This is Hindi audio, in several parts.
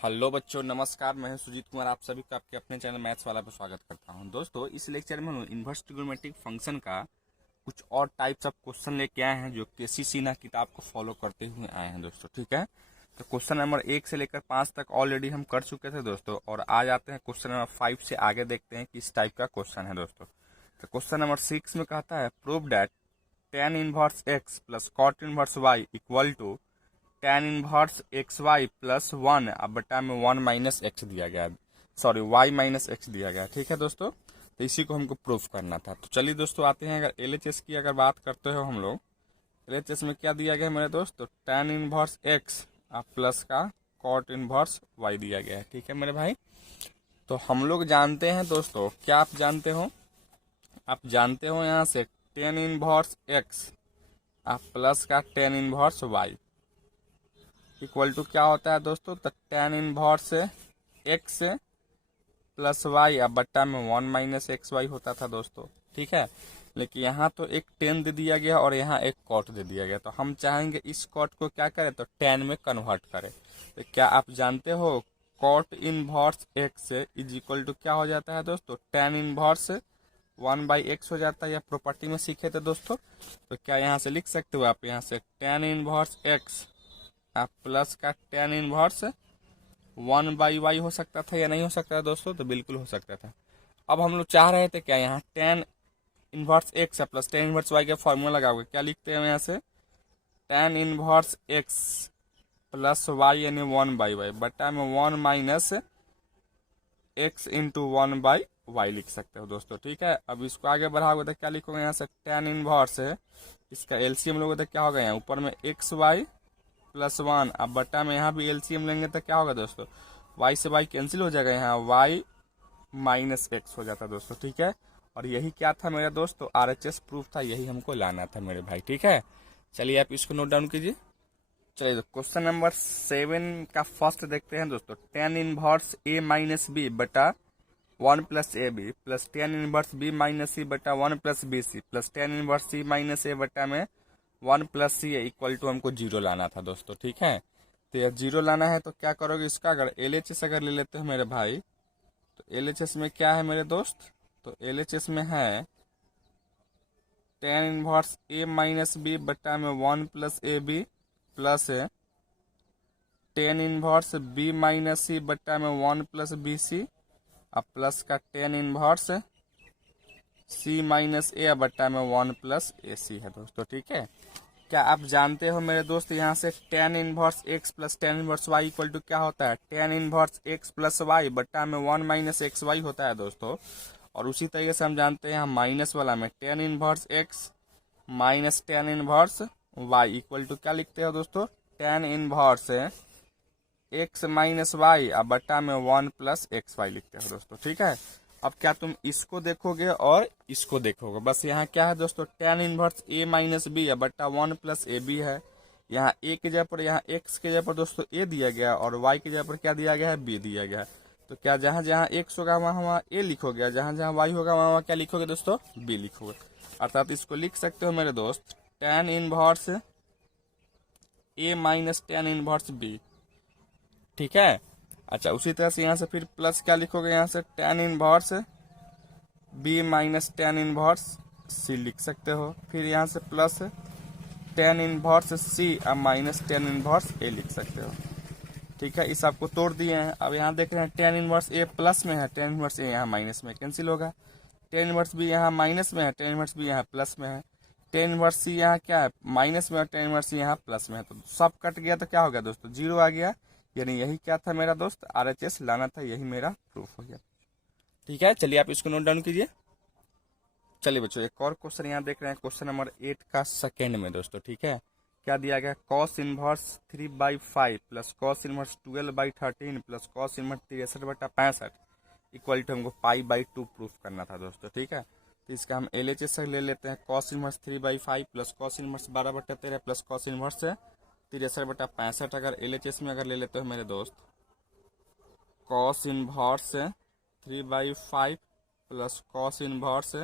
हेलो बच्चों, नमस्कार। मैं हूं सुजीत कुमार। आप सभी का आपके अपने चैनल मैथ्स वाला पे स्वागत करता हूं। दोस्तों, इस लेक्चर में हम इन्वर्स ट्रिग्नोमेट्रिक फंक्शन का कुछ और टाइप्स ऑफ क्वेश्चन लेके आए हैं जो केसी सिन्हा किताब को फॉलो करते हुए आए हैं दोस्तों। ठीक है, तो क्वेश्चन नंबर 1 से लेकर 5 तक ऑलरेडी हम कर चुके थे दोस्तों, और आज आते हैं क्वेश्चन नंबर 5 से आगे, देखते हैं किस टाइप का क्वेश्चन है दोस्तों। तो क्वेश्चन नंबर 6 में कहता है prove that tan inverse x plus cot inverse y equal to tan inverse x y plus 1 अब बटा में 1 माइनस एक्स दिया गया, सॉरी y माइनस एक्स दिया गया। ठीक है दोस्तों, तो इसी को हमको प्रूफ करना था। तो चलिए दोस्तों आते हैं, अगर एलएचएस की अगर बात करते हो हम लोग, एलएचएस में क्या दिया गया है मेरे दोस्त, तो tan इनवर्स एक्स प्लस का कॉट इनवर्स y दिया गया है। ठीक है मेरे भाई, तो हम लोग जानते हैं दोस्तों, क्या आप जानते हो, आप जानते हो यहाँ से tan इनवर्स एक्स प्लस का tan inverse y equal to क्या होता है दोस्तों, तो tan inverse x plus y अब बट्टा में 1 माइनस एक्स वाई होता था दोस्तों। ठीक है, लेकिन यहाँ तो एक tan दे दिया गया और यहाँ एक cot दे दिया गया, तो हम चाहेंगे इस cot को क्या करें, तो tan में कन्वर्ट करें। तो क्या आप जानते हो cot inverse x is equal to क्या हो जाता है दोस्तों, tan इनवर्स 1/x हो जाता है, या प्रॉपर्टी में सीखे थे दोस्तों। तो क्या यहाँ से लिख सकते हो आप, यहाँ से tan इनवर्स एक्स प्लस का tan इनवर्स 1/y हो सकता था या नहीं हो सकता था दोस्तों, तो बिल्कुल हो सकता था। अब हम लोग चाह रहे थे क्या, यहाँ tan inverse x plus tan inverse y का फॉर्मूला लगाओगे, क्या लिखते हैं यहाँ से tan inverse x plus y यानी 1/y बटा में 1 माइनस एक्स इंटू 1/y लिख सकते हो दोस्तों। ठीक है, अब इसको आगे बढ़ाओगे तो क्या लिखोगे, यहाँ से tan इनवर्स है, इसका एलसीएम लोगे तो क्या होगा, यहाँ ऊपर में एक्स वाई प्लस 1 अब बटा में यहाँ भी एलसीएम लेंगे तो क्या होगा दोस्तों, y से y कैंसिल हो जाएगा, यहाँ y माइनस एक्स हो जाता है दोस्तों। ठीक है, और यही क्या था मेरा दोस्त, तो आरएचएस प्रूफ था, यही हमको लाना था मेरे भाई। ठीक है, चलिए आप इसको नोट डाउन कीजिए। चलिए तो क्वेश्चन नंबर 7 का फर्स्ट देखते हैं दोस्तों, tan inverse a minus b बटा 1 plus a b plus tan inverse b minus c बटा 1 plus b c plus tan inverse c minus a बटा में 1 प्लस सी इक्वल टू हमको जीरो लाना था दोस्तों। ठीक है, तो यह जीरो लाना है तो क्या करोगे, इसका अगर एलएचएस अगर ले लेते हो मेरे भाई, तो एलएचएस में क्या है मेरे दोस्त, तो एलएचएस में है tan inverse a minus b बटा में 1 plus a b plus tan inverse b minus c बटा में 1 प्लस बी सी अब प्लस का tan इनवर्स c माइनस ए बट्टा में 1 प्लस ए सी है दोस्तों। ठीक है, क्या आप जानते हो मेरे दोस्त, यहाँ से tan inverse x plus tan inverse y equal to क्या होता है, tan inverse x plus y बट्टा में 1 माइनस एक्स वाई होता है दोस्तों। और उसी तरीके से हम जानते हैं यहाँ माइनस वाला में tan inverse x minus tan inverse y equal to क्या लिखते हो दोस्तों, tan inverse x minus y अब बट्टा में 1 प्लस एक्स वाई लिखते हो दोस्तों। ठीक है, अब क्या तुम इसको देखोगे और इसको देखोगे, बस यहाँ क्या है दोस्तों, tan inverse a minus b बट्टा 1 प्लस ए बी है। यहाँ a की जगह पर, यहाँ x की जगह पर दोस्तों a दिया गया और y की जगह पर क्या दिया गया है, b दिया गया है। तो क्या जहाँ जहाँ x होगा वहाँ वहाँ a लिखोगे, जहाँ जहाँ y होगा वहाँ वहाँ क्या लिखोगे दोस्तों, b लिखोगे। अर्थात इसको लिख सकते हो मेरे दोस्त tan inverse a minus tan inverse b। ठीक है, अच्छा उसी तरह से यहाँ से फिर प्लस क्या लिखोगे, यहाँ से tan inverse b minus tan inverse c लिख सकते हो। फिर यहाँ से प्लस tan इनवर्स c अब माइनस tan इनवर्स a लिख सकते हो। ठीक है, इस आपको तोड़ दिए हैं। अब यहाँ देख रहे हैं tan इनवर्स a प्लस में है, tan इनवर्स a यहाँ माइनस में कैंसिल होगा, tan इनवर्स b यहाँ माइनस में है, tan इनवर्स b यहाँ प्लस में है, tan इनवर्स c यहाँ क्या है माइनस में, और tan इनवर्स c यहाँ प्लस में है, तो सब कट गया तो क्या हो गया दोस्तों, जीरो आ गया। यानी यही क्या था मेरा दोस्त, आरएचएस लाना था, यही मेरा प्रूफ हो गया। ठीक है, चलिए आप इसको नोट डाउन कीजिए। चलिए बच्चों एक और क्वेश्चन यहाँ देख रहे हैं, क्वेश्चन नंबर 8 का सेकेंड में दोस्तों। ठीक है, क्या दिया गया, cos inverse 3/5 plus cos inverse 12/13 plus cos inverse 63/65 equal to हमको π/2 प्रूफ करना था दोस्तों। ठीक है, तो इसका हम एलएचएस से ले लेते हैं, cos inverse 3/5 plus cos inverse 12/13 plus cos inverse 63/65 अगर एलएचएस में अगर ले लेते हो मेरे दोस्त, cos inverse 3/5 plus cos inverse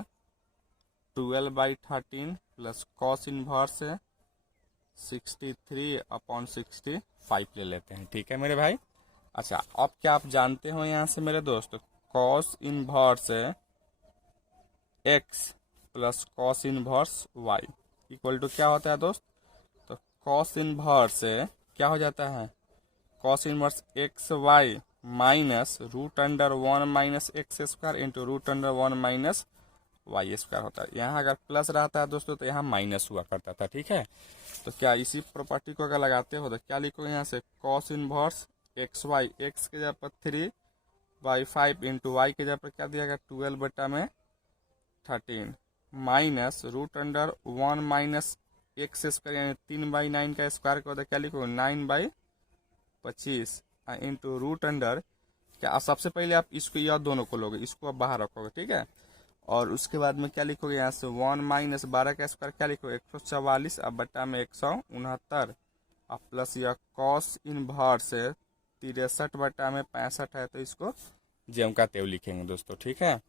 12/13 plus cos inverse 63/65 ले लेते हैं। ठीक है मेरे भाई, अच्छा, अब क्या आप जानते हो यहाँ से मेरे दोस्त, cos inverse x plus cos inverse y equal to क्या होता है दोस्त? तो कॉस इनवर्स क्या हो जाता है? Cos inverse x y minus root under 1 minus x square into root under 1 minus y square होता है। यहाँ अगर प्लस रहता है दोस्तों तो यहाँ माइनस हुआ करता था, ठीक है। तो क्या इसी प्रॉपर्टी को अगर लगाते हो तो क्या लिखोगे यहाँ से? Cos inverse x y, x के जगह पर 3 बाई 5 इंटू वाई के जगह पर क्या दिया गया? 12 बटा में 13 minus root under 1 minus x square यानी 3/9 का स्क्वायर को क्या लिखोगे? 9/25 इंटू रूट अंडर क्या, सबसे पहले आप इसको या दोनों को लोगे, इसको आप बाहर रखोगे, ठीक है। और उसके बाद में क्या लिखोगे यहाँ से? 1 माइनस 12 का स्क्वायर क्या लिखोगे? 144 अब बटा में 169 अब प्लस यह कॉस इनवर्स 63 बटा में 65 है, तो इसको जेम का तेव लिखेंगे दोस्तों, ठीक है।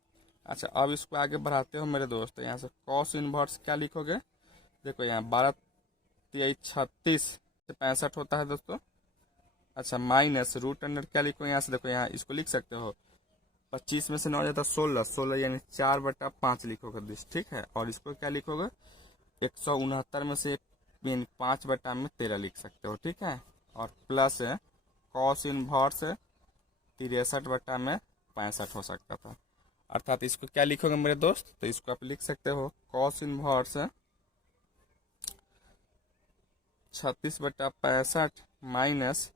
अच्छा, अब इसको आगे बढ़ाते हो मेरे दोस्त, यहाँ से कॉस इनवर्स क्या लिखोगे? देखो यहाँ 12 3 36 से 65 होता है दोस्तों। अच्छा, माइनस रूट अंडर क्या लिखो यहाँ से? देखो यहाँ इसको लिख सकते हो, 25 में से 9 जाता है 16, 16 यानी 4/5 लिखोगे दोस्त, ठीक है। और इसको क्या लिखोगे? 169 में से यानी 5/13 लिख सकते हो, ठीक है। और प्लस है कॉस इनवर्स 63 बटा में 65 हो सकता था, अर्थात इसको क्या लिखोगे मेरे दोस्त? तो इसको आप लिख सकते हो कॉस इनवर्स 36 बटा 65 माइनस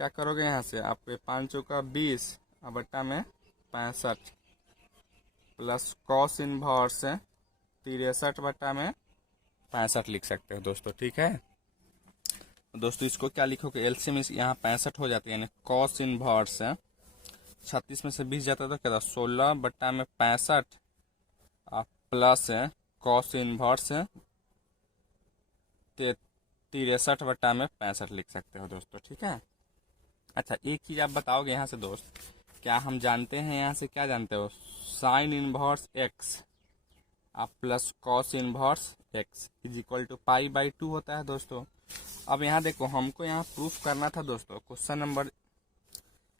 क्या करोगे यहाँ से? आप 5 चौका 20 बटा में 65 प्लस कॉस इनवर्स 63 बटा में 65 लिख सकते हो दोस्तों, ठीक है। दोस्तों इसको क्या लिखोगे? एलसीएम यहाँ 65 हो जाती है, यानी कॉस इनवर्स 36 में से 20 जाता है तो क्या था? 16 बटा में 65 प्लस कॉस इनवर्स 63 बटा में 65 लिख सकते हो दोस्तों, ठीक है। अच्छा, एक चीज आप बताओगे यहाँ से दोस्त, क्या हम जानते हैं यहाँ से, क्या जानते हो? साइन इनवर्स एक्स आप plus cos inverse x is equal to π/2 होता है दोस्तों। अब यहाँ देखो, हमको यहाँ प्रूफ करना था दोस्तों, क्वेश्चन नंबर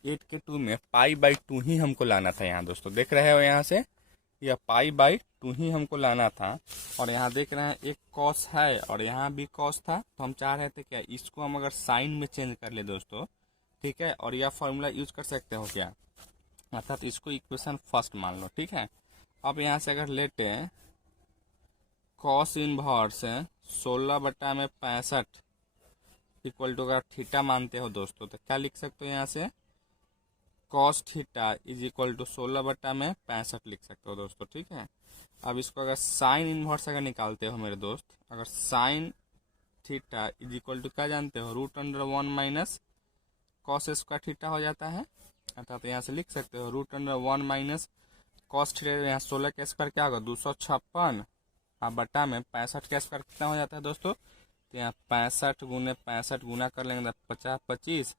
8 के 2 में π/2 ही हमको लाना था यहाँ दोस्तों, देख रहे हो यहाँ से, यह π/2 ही हमको लाना था। और यहाँ देख रहे हैं एक कॉस है और यहाँ भी कॉस था, तो हम चाह रहे थे क्या, इसको हम अगर साइन में चेंज कर ले दोस्तों, ठीक है। और यह फॉर्मूला यूज कर सकते हो क्या, अर्थात इसको इक्वेशन फर्स्ट मान लो, ठीक है। अब यहाँ से अगर लेते हैं कॉस इनवर्स 16 बटा में 65 इक्वल टू, अगर थीटा मानते हो दोस्तों तो क्या लिख सकते हो यहाँ से? Cos theta is equal to 16 बटा में 65 लिख सकते हो दोस्तों, ठीक है। अब इसको अगर साइन इनवर्स अगर निकालते हो मेरे दोस्त, अगर sine theta is equal to क्या जानते हो? Root under 1 minus cos square theta हो जाता है, अर्थात यहाँ से लिख सकते हो root under 1 minus cos theta, यहाँ 16 का स्क्वायर क्या होगा? 256 बटा में 65 का स्क्वायर कितना हो जाता है दोस्तों? तो यहाँ 65 गुने 65 गुना कर लेंगे तो 50 25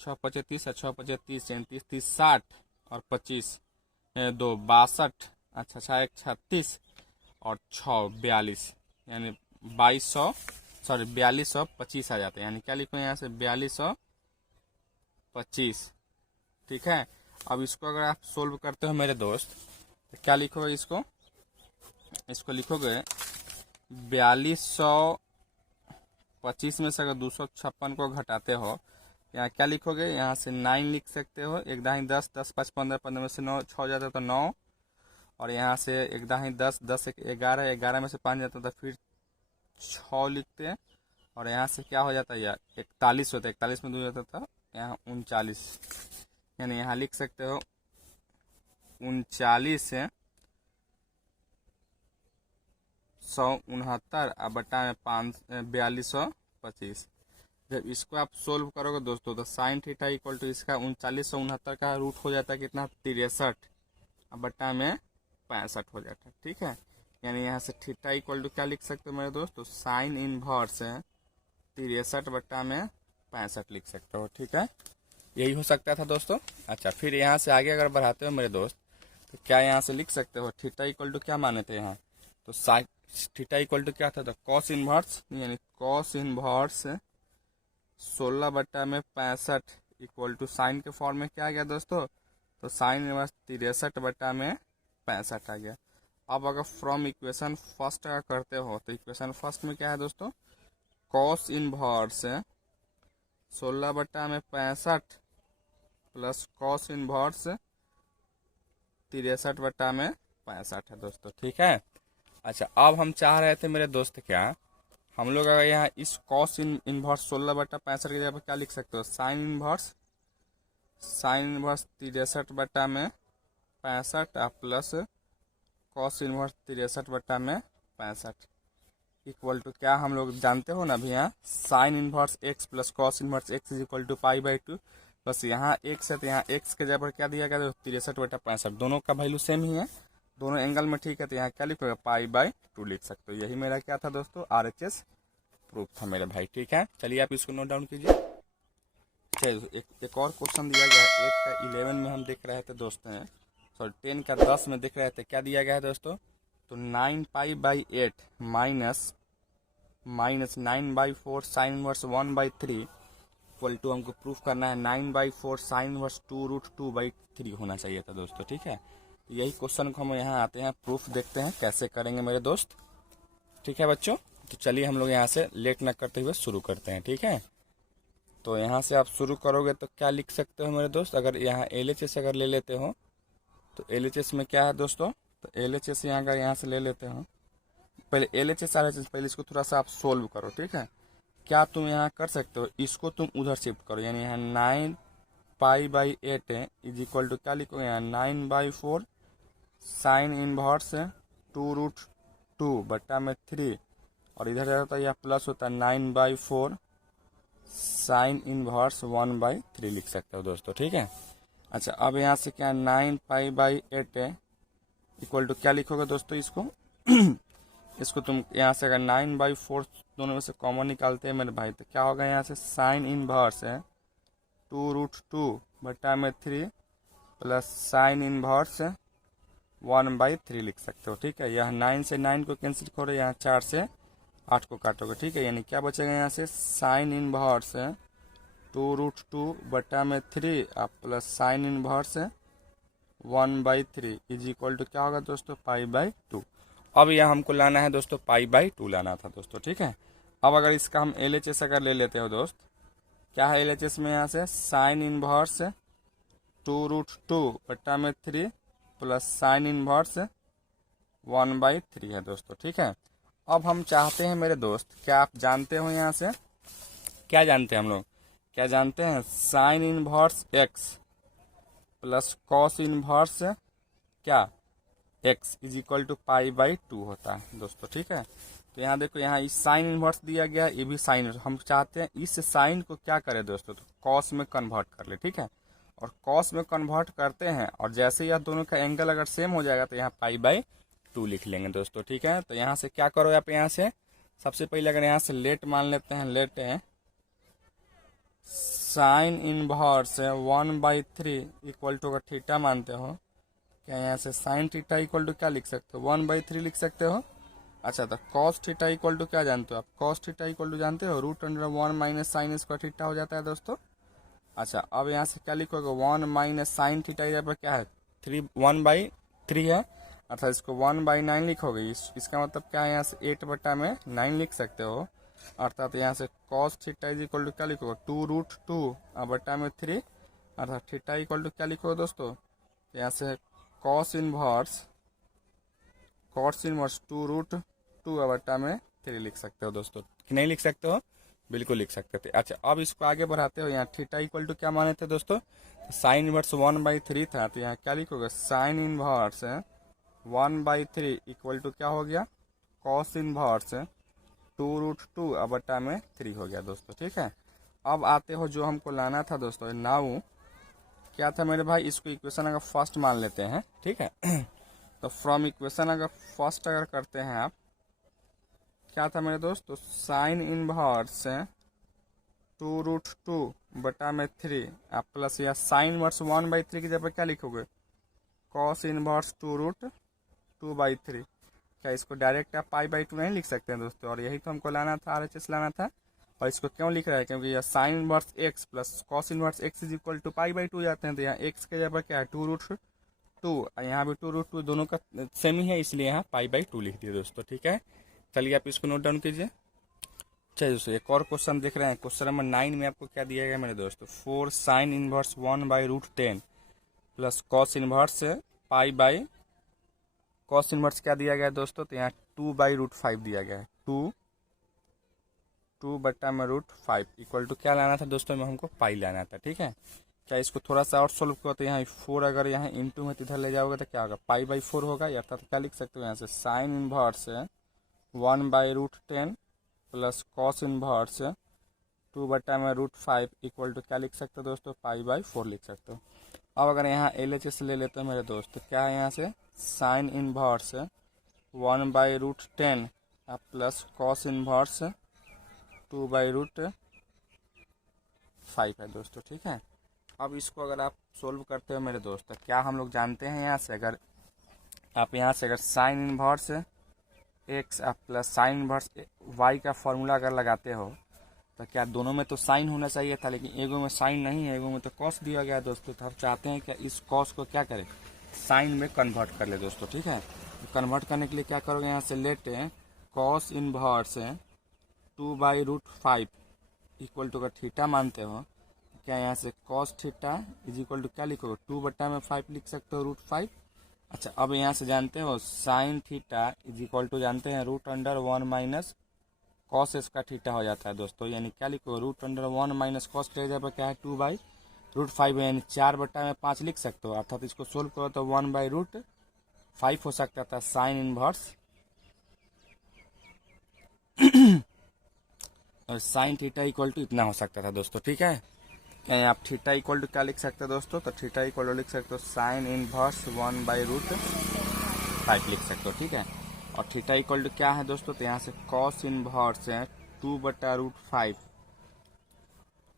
6 25 30 6 25 30 30 30 60 और 25 2 62 अच्छा 6 1 36 और 6 42 यानी 4225 आ जाते हैं, यानी क्या लिखो यहाँ से? 4225, ठीक है। अब इसको अगर आप सोल्व करते हो मेरे दोस्त तो क्या लिखोगे इसको? इसको लिखोगे 4225 में से अगर 256 को घटाते हो, यहाँ क्या लिखोगे? यहाँ से 9 लिख सकते हो, एक दाही 10 10 5 15 15 में से 9 6 जाता है तो 9, और यहाँ से एक दाही 10 10 11 11 में से 5 जाता था फिर 6 लिखते हैं, और यहाँ से क्या हो जाता है यार? 41 होता है, 41 में 2 जाता था, यहाँ 39, यानी यहाँ लिख सकते हो 39 169 बटा में 4225। जब इसको आप सोल्व करोगे दोस्तों तो साइन थीटा इक्वल टू इसका 3969 का रूट हो जाता है कितना? 63 बटा में 65 हो जाता है, ठीक है। यानी यहाँ से थीटा इक्वल टू क्या लिख सकते हो मेरे दोस्तों? साइन इनवर्स 63 बटा में 65 लिख सकते हो, ठीक है। यही हो सकता था दोस्तों। अच्छा, फिर यहाँ से आगे अगर बढ़ाते हो मेरे दोस्त तो क्या यहाँ से लिख सकते हो? थीटा इक्वल टू क्या माने थे यहाँ? तो थीटा इक्वल टू क्या था? तो कॉस इनवर्स, यानी कॉस इनवर्स 16 बटा में 65 इक्वल टू साइन के फॉर्म में क्या आ गया दोस्तों, तो साइन इनवर्स 63/65 आ गया। अब अगर फ्रॉम इक्वेशन फर्स्ट अगर करते हो तो इक्वेशन फर्स्ट में क्या है दोस्तों, cos inverse 16/65 plus cos inverse 63/65 है दोस्तों, ठीक है। अच्छा, अब हम चाह रहे थे मेरे दोस्त क्या, हम लोग अगर यहाँ इस कॉस इनवर्स 16/65 की जगह पर क्या लिख सकते हो, sine inverse 63/65 plus cos inverse 63/65 equal to क्या, हम लोग जानते हो ना अभी यहाँ sine inverse x plus cos inverse x is equal to π/2, बस यहाँ एक्स है तो यहाँ एक्स के जगह पर क्या दिया गया, 63/65, दोनों का वैल्यू सेम ही है, दोनों एंगल में ठीक है, तो यहाँ क्या लिखोगे π/2 लिख सकते हो। यही मेरा क्या था दोस्तों, RHS प्रूफ था मेरे भाई, ठीक है। चलिए आप इसको नोट डाउन कीजिए। चलिए एक और क्वेश्चन दिया गया है 8 का 11 में हम देख रहे थे दोस्तों, सॉरी 10 का 10 में देख रहे थे, क्या दिया गया है दोस्तों, तो 9π/8 minus 9/4 sine inverse 1/3 equal to हमको प्रूफ करना है 9/4 साइन इनवर्स 2√2/3 होना चाहिए था दोस्तों, ठीक है। तो यही क्वेश्चन को हम यहाँ आते हैं, प्रूफ देखते हैं कैसे करेंगे मेरे दोस्त, ठीक है बच्चों। तो चलिए हम लोग यहाँ से लेट न करते हुए शुरू करते हैं, ठीक है। तो यहाँ से आप शुरू करोगे तो क्या लिख सकते हो मेरे दोस्त, अगर यहाँ LHS अगर ले लेते हो तो LHS में क्या है दोस्तों, तो LHS यहाँ से ले लेते हो, पहले LHS RHS पहले इसको थोड़ा सा आप सोल्व करो, ठीक है। क्या तुम यहाँ कर सकते हो, इसको तुम उधर शिफ्ट करो, यानी यहाँ 9π/8 है इज इक्वल टू क्या लिखोगे, यहाँ 9/4 साइन इनवर्स 2√2/3 और इधर रहता है यह प्लस होता है 9/4 साइन इनवर्स 1/3 लिख सकते हो दोस्तों, ठीक है। अच्छा, अब यहाँ से क्या 9π/8 है इक्वल टू क्या लिखोगे दोस्तों, इसको तुम यहाँ से अगर 9/4 दोनों में से कॉमन निकालते हैं मेरे भाई, तो क्या होगा, यहाँ से साइन इनवर्स है 2√2/3 प्लस साइन इनवर्स 1/3 लिख सकते हो, ठीक है। यह 9 से 9 को कैंसिल करो, यहाँ 4 से 8 को काटोगे, ठीक है। यानी क्या बचेगा यहाँ से sine inverse 2√2/3 plus sine inverse 1/3 is equal to क्या होगा दोस्तों, π/2। अब यह हमको लाना है दोस्तों, π/2 लाना था दोस्तों, ठीक है। अब अगर इसका हम LHS अगर ले लेते हो दोस्त, क्या है LHS में, यहाँ से sine inverse 2√2/3 plus sine inverse 1/3 है दोस्तों, ठीक है। अब हम चाहते हैं मेरे दोस्त, क्या आप जानते हो यहाँ से क्या जानते हैं हम लोग, क्या जानते हैं, sine inverse x plus cos inverse क्या x इज इक्वल टू π/2 होता है दोस्तों, ठीक है। तो यहाँ देखो, यहाँ इस साइन इनवर्स दिया गया, ये भी साइन, हम चाहते हैं इस साइन को क्या करें दोस्तों, तो कॉस में कन्वर्ट कर ले, ठीक है। और कॉस में कन्वर्ट करते हैं और जैसे यह दोनों का एंगल अगर सेम हो जाएगा तो यहाँ π/2 लिख लेंगे दोस्तों, ठीक है। तो यहाँ से क्या करो आप, यहाँ से सबसे पहले अगर यहाँ से लेट मान लेते हैं, लेट है साइन इनवर्स 1/3 इक्वल टू अगर थीटा मानते हो, क्या यहाँ से साइन थीटा इक्वल टू क्या लिख सकते हो, 1/3 लिख सकते हो। अच्छा, तो कॉस थीटा इक्वल टू क्या जानते हो आप, कॉस थीटा इक्वल टू जानते हो √1 माइनस साइन स्क्वायर थीटा हो जाता है दोस्तों। अच्छा, अब यहाँ से क्या लिखोगे, 1 माइनस साइन थीटा यहाँ पर क्या है 1/3 है, अर्थात इसको 1/9 लिखोगे, इसका मतलब क्या है, यहाँ से 8/9 लिख सकते हो, अर्थात यहाँ से cos theta is equal to क्या लिखोगे 2√2/3 अर्थात थीटा इक्वल टू क्या लिखोगे दोस्तों, यहाँ से कॉस इनवर्स 2√2/3 लिख सकते हो दोस्तों, कि नहीं लिख सकते हो, बिल्कुल लिख सकते थे। अच्छा, अब इसको आगे बढ़ाते हो, यहाँ थीटा इक्वल टू क्या माने थे दोस्तों, साइन इनवर्स 1/3 था, तो यहाँ क्या लिखोगे, साइन इनवर्स 1/3 इक्वल टू क्या हो गया, कॉस इनवर्स 2√2/3 हो गया दोस्तों, ठीक है। अब आते हो जो हमको लाना था दोस्तों, नाउ क्या था मेरे भाई, इसको इक्वेशन अगर फर्स्ट मान लेते हैं, ठीक है। तो फ्रॉम इक्वेशन अगर फर्स्ट अगर करते हैं आप, क्या था मेरे दोस्त, तो साइन इनवर्स 2√2/3 प्लस या साइन इनवर्स 1/3 की जगह क्या लिखोगे, कॉस इनवर्स 2√2/3। क्या इसको डायरेक्ट आप π/2 नहीं लिख सकते हैं दोस्तों, और यही तो हमको लाना था, RHS लाना था। और इसको क्यों लिख रहा है, क्योंकि यह sine inverse x plus cos inverse x is equal to pi by 2 जाते हैं। तो यहाँ एक्स के जगह क्या है 2√2, और यहाँ भी 2√2 दोनों का सेम ही है, इसलिए यहाँ पाई बाई 2 लिख दिए दोस्तों। ठीक है, चलिए आप इसको नोट डाउन कीजिए। चलिए दोस्तों एक और क्वेश्चन देख रहे हैं। क्वेश्चन नंबर 9 में आपको क्या दिया गया मेरे दोस्तों, 4 sign inverse 1/√10 plus cos inverse pi by, cos inverse क्या दिया गया है दोस्तों, तो यहाँ 2/√5 दिया गया है। 2/√5 इक्वल टू क्या लाना था दोस्तों में, हमको पाई लाना था। ठीक है, क्या इसको थोड़ा सा और सोल्व करो तो यहाँ 4 अगर यहाँ इंटू में इधर ले जाओगे तो क्या होगा, पाई/4 होगा। अर्थात क्या लिख सकते हो यहाँ से, sine inverse 1/√10 plus cos inverse 2/√5 equal to क्या लिख सकते हो दोस्तों, पाई/4 लिख सकते हो। अब अगर यहाँ LHS ले लेते हैं मेरे दोस्त, तो क्या है यहाँ से, sine inverse 1/√10 plus cos inverse 2/√5 है दोस्तों। ठीक है, अब इसको अगर आप सोल्व करते हो मेरे दोस्त, तो क्या हम लोग जानते हैं यहाँ से, अगर आप यहाँ से अगर sine inverse x plus sine inverse y का फॉर्मूला अगर लगाते हो, तो क्या दोनों में तो साइन होना चाहिए था, लेकिन एगो में साइन नहीं है, एगो में तो कॉस दिया गया है दोस्तों। तो हम चाहते हैं कि इस कॉस को क्या करें, साइन में कन्वर्ट कर ले दोस्तों। ठीक है, तो कन्वर्ट करने के लिए क्या करोगे, यहाँ से let cos inverse 2/√5 equal to, अगर थीटा मानते हो क्या यहाँ से cos theta is equal to क्या लिखोगे, 2/5 लिख सकते हो √5। अच्छा, अब यहाँ से जानते हो sine theta is equal to जानते हैं √1 माइनस कॉस इसका थीटा हो जाता है दोस्तों। यानी क्या लिखो, √1 माइनस कॉस के जगह पर क्या है 2/√5, यानी 4/5 लिख सकते हो। अर्थात इसको सोल्व करो तो 1/√5 हो सकता था साइन इनवर्स और साइन थीटा इक्वल टू इतना हो सकता था दोस्तों। ठीक है, क्या आप थीटा इक्वल टू क्या लिख सकते हो दोस्तों, तो थीटा इक्वल टू लिख सकते हो साइन इनवर्स 1/√5 लिख सकते हो। ठीक है, और थीटा इक्वल टू क्या है दोस्तों, तो यहाँ से cos inverse 2/√5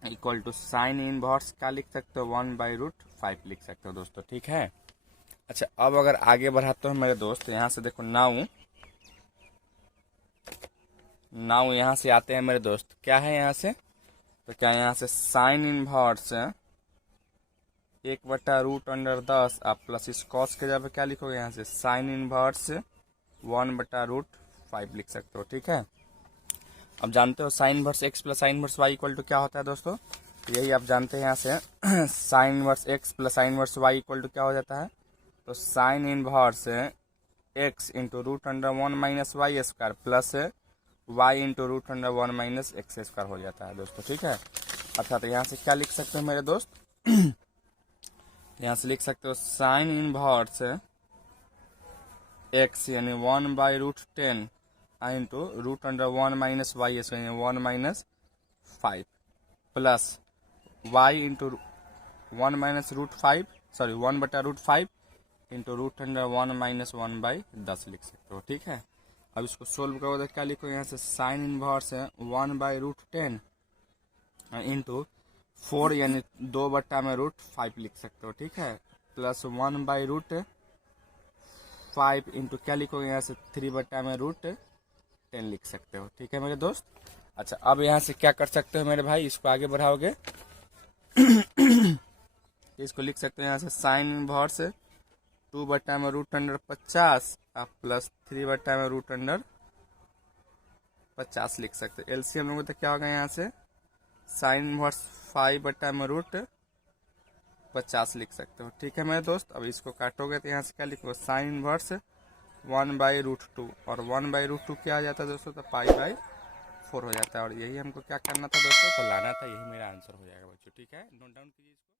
equal to sine inverse क्या लिख सकते हो, 1/√5 लिख सकते हो दोस्तों। ठीक है, अच्छा अब अगर आगे बढ़ाते हो मेरे दोस्त, यहाँ से देखो नाउ यहाँ से आते हैं मेरे दोस्त, क्या है यहाँ से, तो क्या यहाँ से साइन इनवर्स 1/√10 आप प्लस इस कॉस के जगह क्या लिखोगे, यहाँ से साइन इनवर्स 1/√5 लिख सकते हो। ठीक है, अब जानते हो sine inverse x plus sine inverse y equal to क्या होता है दोस्तों, यही आप जानते हैं यहाँ से sine inverse x plus sine inverse y equal to क्या हो जाता है, तो sine inverse x into √1 minus y square plus y into √1 minus x square हो जाता है दोस्तों। ठीक है, अर्थात यहाँ से क्या लिख सकते हो मेरे दोस्त यहाँ से लिख सकते हो साइन इनवर्स एक्स यानी 1/√10 इंटू √1 माइनस वाई यानी 1 minus 5 plus y into 1 minus √5 sorry 1/√5 into √1 minus 1/10 लिख सकते हो। ठीक है, अब इसको सोल्व करो तो क्या लिखो, यहाँ से साइन इनवर्स 1/√10 इंटू 4 यानी 2/√5 लिख सकते हो। ठीक है, प्लस 1/√5 इंटू क्या लिखोगे, यहाँ से 3/√10 लिख सकते हो। ठीक है मेरे दोस्त, अच्छा अब यहाँ से क्या कर सकते हो मेरे भाई, इसको आगे बढ़ाओगे इसको लिख सकते हो यहाँ से साइन इनवर्स 2/√50 प्लस 3/√50 लिख सकते हैं। एलसीएम लोगों तो क्या होगा, यहाँ से साइन इनवर्स 5/√50 लिख सकते हो। ठीक है मेरे दोस्त, अब इसको काटोगे तो यहाँ से क्या लिखोगे, साइन इनवर्स 1/√2 और 1/√2 क्या आ जाता है दोस्तों, तो पाई/4 हो जाता है। और यही हमको क्या करना था दोस्तों, तो लाना था, यही मेरा आंसर हो जाएगा बच्चों। ठीक है, नोट डाउन कीजिए इसको।